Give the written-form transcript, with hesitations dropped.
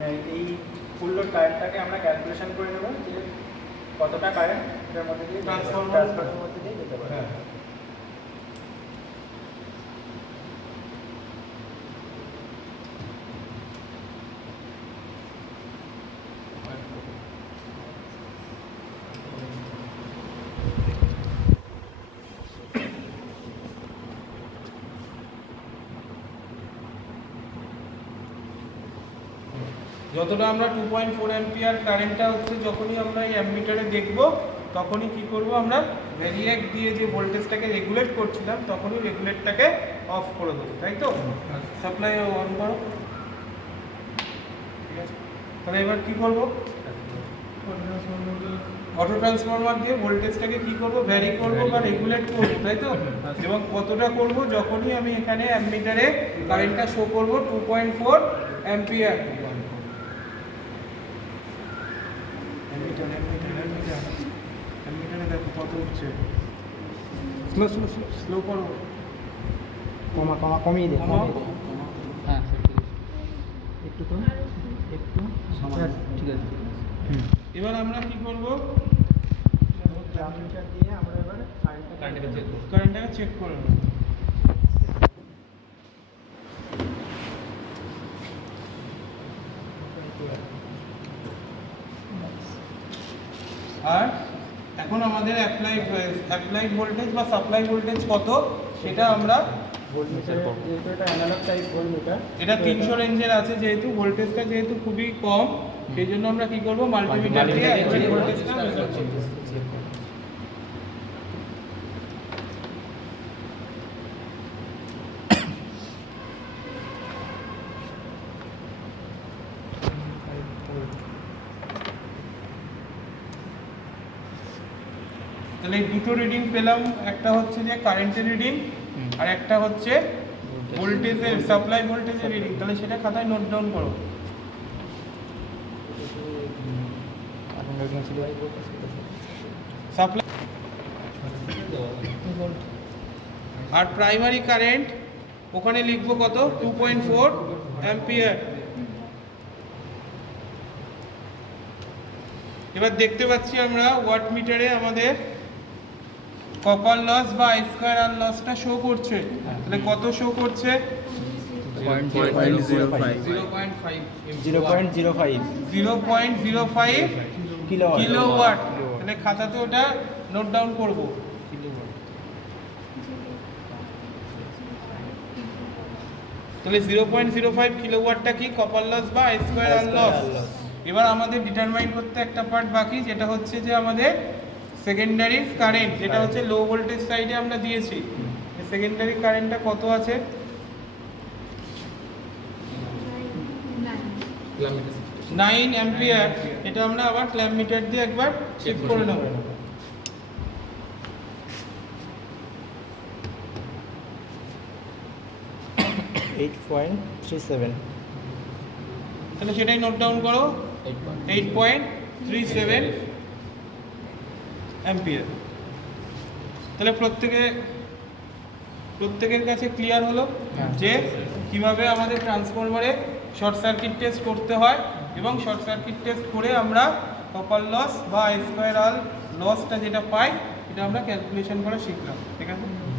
এই full load কারেন্টটাকে আমরা calculation করে নেব যে কতটা কারেন্ট এর মধ্যে দিয়ে ট্রান্সফরমারের মধ্যে দিয়ে যেতে পারে। যতটা আমরা 2.4 অ্যাম্পিয়ার কারেন্টটা হচ্ছে যখনই আমরা এই অ্যামমিটারে দেখব তখনই কি করব আমরা ভ্যারিয়েক দিয়ে যে ভোল্টেজটাকে রেগুলেট করছিলাম তখনই রেগুলেটরটাকে অফ করে দেবো, তাই তো? সাপ্লাই অন করো, ঠিক আছে। তাহলে এবার কি করব, অটো ট্রান্সফরমার দিয়ে ভোল্টেজটাকে কি করব, ভ্যারি করব বা রেগুলেট করব, তাই তো? এবং কতটা করব, যখনই আমি এখানে অ্যামমিটারে কারেন্টটা শো করব 2.4 অ্যাম্পিয়ার। অ্যামমিটারে দেখো কত উঠছে, স্লো স্লো স্লো করো, কমিয়ে দে, কমাও। হ্যাঁ একটু তো একটু ঠিক আছে। এবার আমরা কি করব, ট্রান্সমিটার দিয়ে আমরা এবার কারেন্টটাকে চেক করে নেব। আর এখন আমাদের অ্যাপ্লাইড ভোল্টেজ বা সাপ্লাই ভোল্টেজ কত সেটা আমরা, যেহেতু এটা অ্যানালগ টাইপ ভোল্টমিটার, এটা 300 রেঞ্জের আছে, যেহেতু ভোল্টেজটা যেহেতু খুবই কম সেই জন্য আমরা কি করব, মাল্টিমিটার দিয়ে অ্যাকচুয়ালি ভোল্টেজটা মেজার করব। তাহলে এই দুটো রিডিং পেলাম, একটা হচ্ছে যে কারেন্টের রিডিং আর একটা হচ্ছে ভোল্টেজের, সাপ্লাই ভোল্টেজের রিডিং। তাহলে সেটা খাতায় নোট ডাউন করো। সাপ্লাই আর প্রাইমারি কারেন্ট ওখানে লিখবো কত, 2.4 অ্যাম্পিয়ার। এবার দেখতে পাচ্ছি আমরা ওয়াট মিটারে আমাদের কপার লস বা আই স্কয়ার আর লসটা শো করছে। তাহলে কত শো করছে, 0.05 কিলোওয়াট। তাহলে খাতাতে ওটা নোট ডাউন করব। তাহলে 0.05 কিলোওয়াটটা কি, কপার লস বা আই স্কয়ার আর লস। এবার আমাদের ডিটারমাইন করতে একটা পার্ট বাকি, যেটা হচ্ছে যে আমাদের সেকেন্ডারি কারেন্ট, যেটা হচ্ছে লো ভোল্টেজ সাইডে আমরা দিয়েছি। সেকেন্ডারি কারেন্টটা কত আছে, 9 অ্যাম্পিয়ার। এটা আমরা আবার ক্ল্যাম্প মিটার দিয়ে একবার চেক করে নেব। তাহলে সেটাই নোট ডাউন করো, 8.37 অ্যাম্পিয়ার। তাহলে প্রত্যেকের কাছে ক্লিয়ার হলো যে কিভাবে আমাদের ট্রান্সফরমারে শর্ট সার্কিট টেস্ট করতে হয়, এবং শর্ট সার্কিট টেস্ট করে আমরা কপার লস বা আই স্কয়ার আর লসটা যেটা পাই এটা আমরা ক্যালকুলেশন করে শিখলাম, ঠিক আছে।